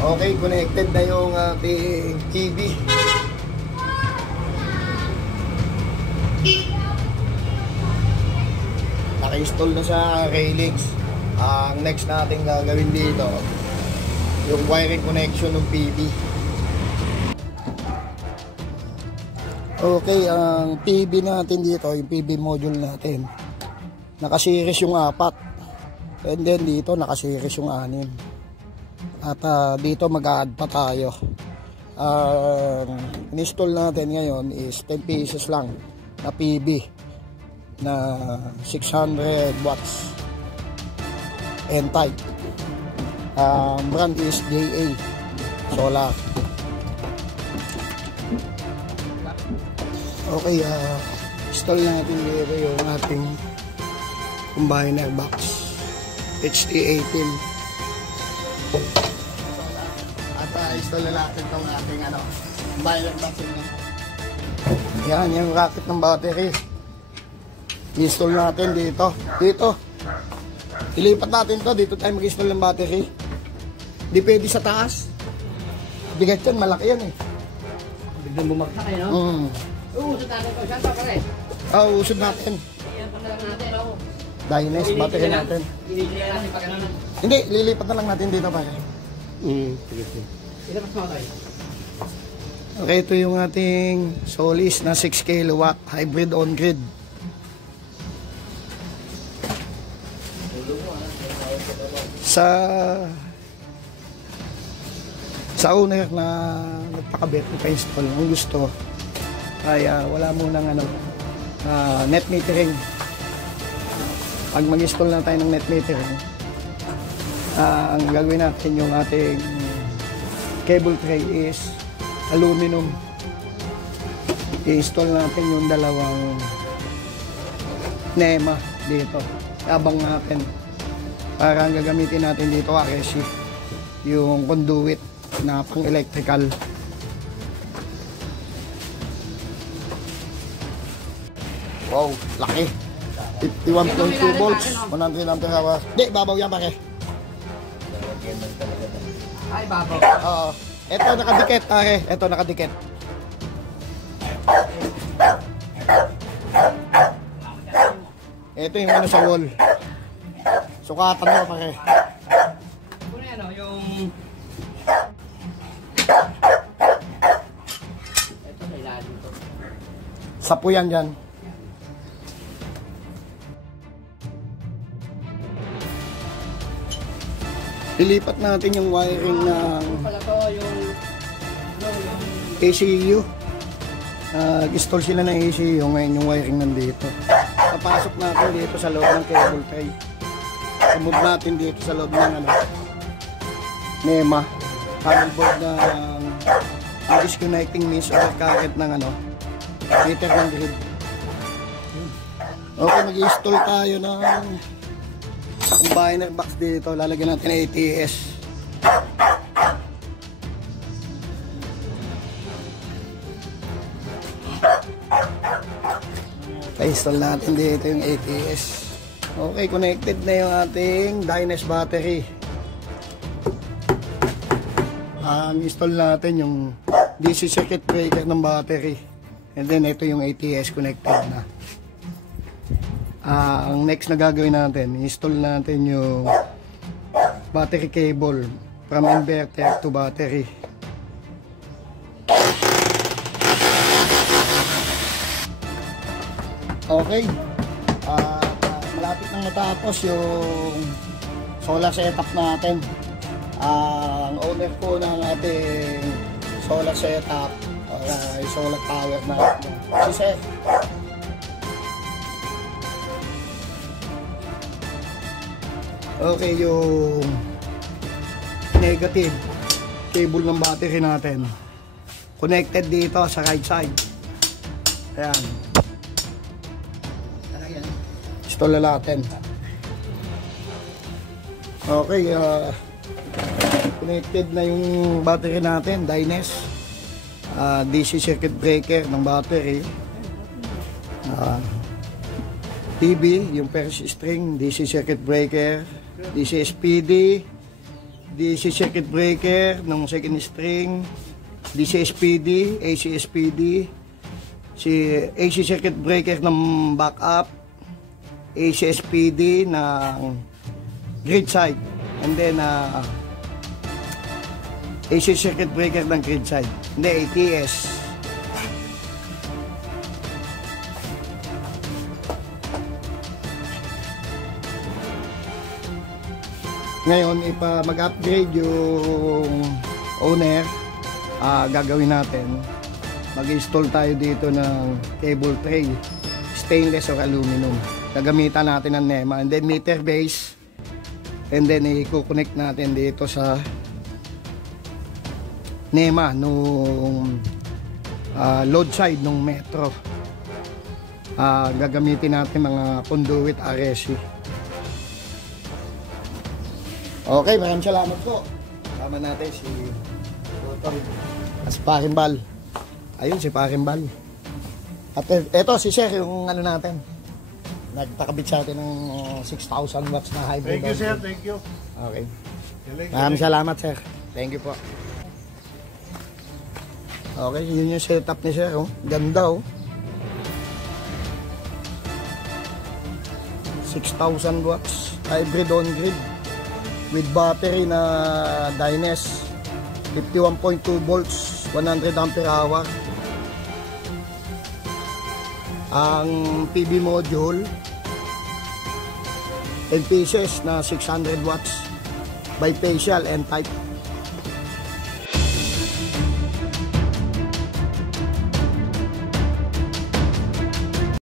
Okay, connected na yung ating TV. Naka-install na sa railings. Ang next natin gagawin dito, yung wiring connection ng PV. Okay, ang PV natin dito, yung PV module natin, naka-series yung 4. And then dito naka-series yung 6. At dito mag-a-add pa tayo. In-install natin ngayon is 10 pieces lang na PV na 600 watts N-type. Brand is JA Solar. Okay, install natin dito yung ating combiner box HT18. At install na natin itong ating combiner box. Yan, yung racket ng battery. Install natin dito. Ilipat natin to. Dito tayo mag-install ng battery. Di pwede sa taas. Bigat yan, malaki yan eh. Biglang bumagsak eh, no? Uusod natin ito. Saan pa pare? Usod natin. Iyan pa na lang natin, ako. Dynes, battery natin. Iniliyan natin pa ganun. Hindi, lilipat na lang natin dito pare. Sige. Ilabas mo tayo. Okay, ito yung ating Solis na 6 kW hybrid on-grid. Sa owner na nagpakabit, nagpa-install, kung gusto ay wala munang net metering. Pag mag-install na tayo ng net metering, ang gagawin natin yung ating cable tray is aluminum. I-install natin yung dalawang NEMA dito. Abang natin. Para ang gagamitin natin dito RSC, yung conduit na pang electrical. Wow, laki. 51.2 volts, 100 ampere hours. Di, babaw yan pare. Ay, babaw. Oo. Ito nakadikit pare. Ito nakadikit. Ito yung sa wall. Sukatan mo pare. Kung ano, yung... Ito may lalim to. Sapuyan dyan. Ilipat natin yung wiring ng ACU. Install sila ng ACU. Ngayon yung wiring nandito. Papasok natin dito sa loob ng cable tray. Move natin dito sa loob ng NEMA. Panel board ng disconnecting means overcurrent ng meter ng grid. Okay, mag-install tayo ng combiner box dito. Lalagyan natin ng ATS. Pa-install natin dito yung ATS. Okay, connected na yung ating Dynes battery. Install natin yung DC circuit breaker ng battery. And then ito yung ATS connected na. Ang next na gagawin natin, install natin yung battery cable from inverter to battery. Okay. Malapit nang matapos yung solar setup natin. Ang owner po ng ating solar setup solar power na si Sir. Okay, yung negative cable ng battery natin connected dito sa right side. Ayan. Install na natin. Okay, connected na yung battery natin, Dynes. DC circuit breaker ng battery. TV, yung first string, DC circuit breaker, DC SPD, DC circuit breaker ng second string, DC SPD, AC SPD, si AC circuit breaker ng backup, AC SPD ng grid side, and then AC circuit breaker ng grid side, hindi ATS. Ngayon, mag-upgrade yung owner, gagawin natin. Mag-install tayo dito ng cable tray, stainless or aluminum. Gagamitan natin ng NEMA, and then meter base, and then i-connect natin dito sa NEMA nung load side ng metro. Gagamitin natin mga conduit RSC. Okay, maraming salamat po. Kasama natin si Dr. Si Parimbal. Ayun, si Parimbal. At eto, si Sir, yung ano natin. Nagpakabit sa atin ng 6,000 watts na hybrid. Thank you, sir. Thank you. Okay. Maraming salamat, Sir. Thank you po. Okay, yun yung setup ni Sir. Oh. Ganda, oh. 6,000 watts. Hybrid on-grid. With battery na Dynes 51.2 volts 100 ampere hour. Ang PV module 10 pieces na 600 watts bifacial and type